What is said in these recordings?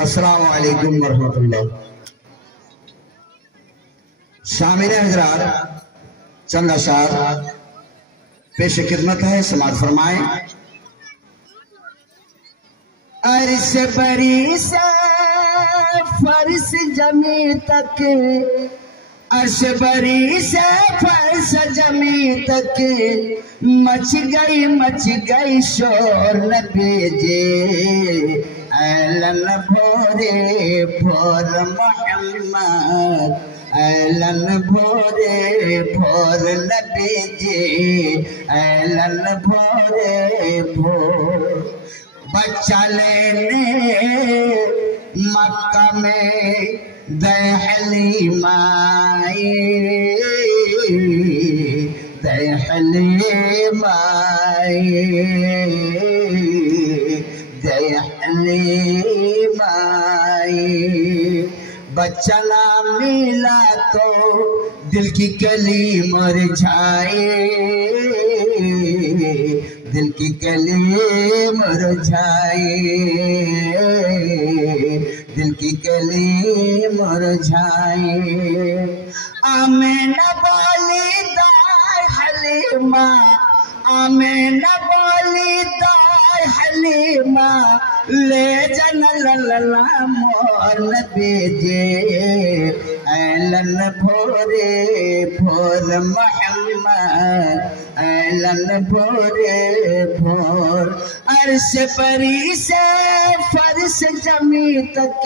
अस्सलाम वालेकुम वरहमतुल्लाह। शामिल हजरात चंद अशार पेश खिदमत है, समाअत फरमाएं। अर्श बरी से फर्श जमी तक, अर्श बरी से फर्श जमी तक, मच गई शोर न भेजे आईलन भोरे भोर मोहम्मद, आईलन भोरे भोर न भेजे आईलन भोरे भोर। बच्चा लेने मक्का में दहली माई, दहली माई, दहली माई। बच्चा ना मिला तो दिल की कली मुरझाए, दिल की कली मुरझाए, दिल की कली मुरझाए। आमीना बोली दाई हलीमा, आमीना बोली दाई हलीमा, ले जन लल्ला मोर न भेजे आईलन भोरे भोर मोहम्मद, आईलन भोरे भोर। अर्श परी से फर्श जमी तक,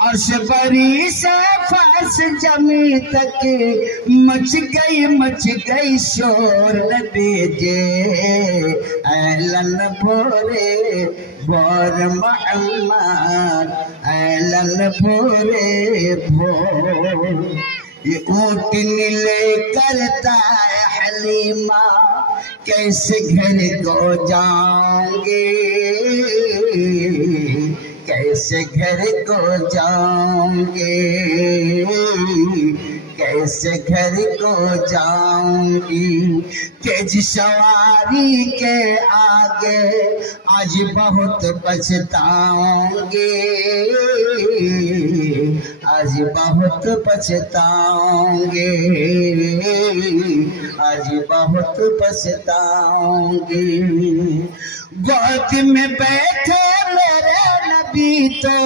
अर्श परी से फर्श जमी तक, मच गई शोर न भेजे आईलन भोरे भोर मोहम्मद, आईलन भोरे भोर। ये ऊँट नीले करता है हलीमा, कैसे घर को जाऊंगे, कैसे घर को जाऊंगे, कैसे घर को जाऊंगी। तेज सवारी के आगे आज बहुत पछताऊंगी, आज बहुत पछताऊंगी, आज बहुत पछताऊंगी। गोद में बैठे मेरे नबी तो,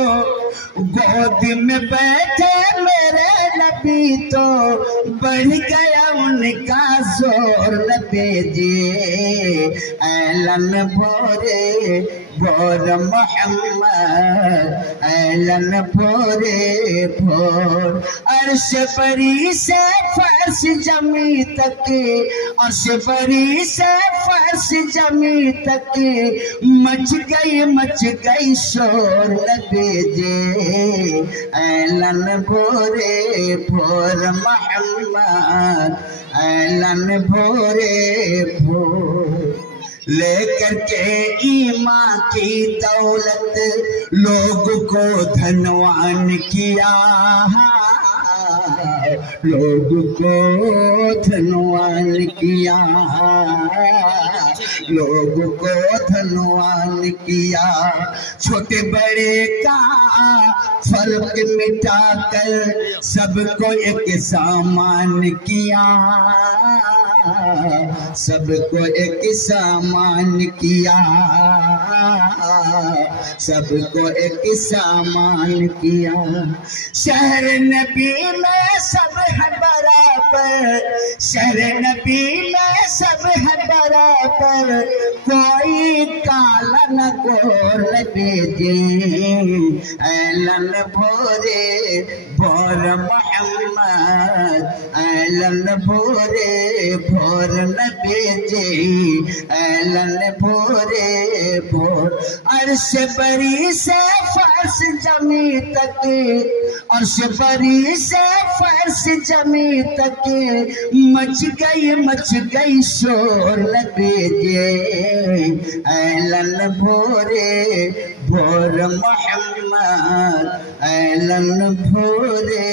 गोद में बैठे मेरे नबी तो, बढ़ गया उनका जोर न भेजे आईलन भोरे भोर मोहम्मद, आईलन भोरे भोर। अर्श परी से फर्श जमी तक, अर्श परी से फर्श जमी तक, मच गई शोर न भेजे आईलन भोरे भोर मोहम्मद, आईलन भोरे भोर। लेकर के ईमान की दौलत लोग को धनवान किया, लोग को धनवान किया, लोग को धनवान किया। छोटे बड़े का फर्क मिटाकर सबको एक समान किया, सबको एक समान किया, सबको एक समान किया। शहर नबी में सब है बराबर, शहर नबी में सब है बराबर, कोई काला न गोर भेजे आईलन भोरे भोर मोहम्मद, आईलन भोरे भोर न भेजे आईलन भोरे भोर। अर्श बरी से फर्श जमी तक, अर्श बरी से फर्श जमी तक, मच गई शोर न भेजे आईलन भोरे भोर मोहम्मद, आईलन भोरे